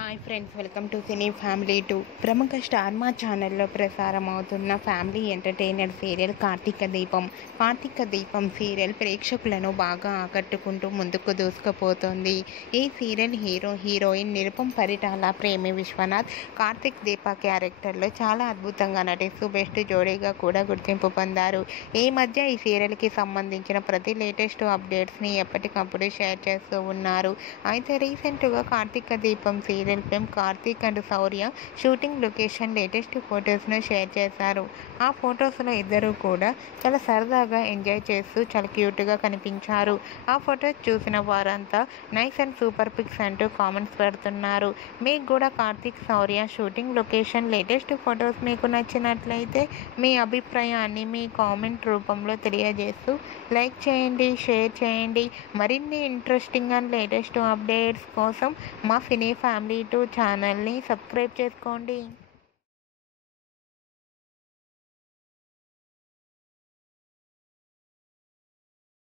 Hi friends, welcome to cine family 2. ప్రముఖ star మా ఛానల్లో ప్రసారం అవుతున్న family entertainer serial Karthika Deepam serial ప్రేక్షకులను బాగా ఆకట్టుకుంటూ ముందుకు దూసుకుపోతుంది. ఈ సీరియల్ హీరోయిన్ నిరుపం పరిటాల, ప్రేమి విశ్వనాథ్ కార్తీక్ దీప క్యారెక్టర్లో చాలా అద్భుతంగా నటిస్తూ బెస్ట్ జోడీగా కూడా గుర్తింపు పొందారు. ఈ మధ్య ఈ సీరియల్కి సంబంధించిన ప్రతి లేటెస్ట్ అప్డేట్స్ని ఎప్పటికప్పుడు షేర్ చేస్తూ ఉన్నారు. అయితే రీసెంట్గా Karthika Deepam serial film Karthik and Sourya shooting location latest ఫొటోస్ను షేర్ చేశారు. ఆ ఫొటోస్లో ఇద్దరు కూడా చాలా సరదాగా ఎంజాయ్ చేస్తూ చాలా క్యూట్గా కనిపించారు. ఆ ఫొటోస్ చూసిన వారంతా నైస్ అండ్ సూపర్ పిక్స్ అంటూ కామెంట్స్ పెడుతున్నారు. మీకు కూడా కార్తీక్ శౌర్య షూటింగ్ లొకేషన్ లేటెస్ట్ ఫొటోస్ మీకు నచ్చినట్లయితే మీ అభిప్రాయాన్ని మీ కామెంట్ రూపంలో తెలియజేస్తూ లైక్ చేయండి, షేర్ చేయండి. మరిన్ని ఇంట్రెస్టింగ్ అండ్ లేటెస్ట్ అప్డేట్స్ కోసం మా సినీ ఫ్యామిలీ 2 ఛానల్ని సబ్స్క్రైబ్ చేసుకోండి.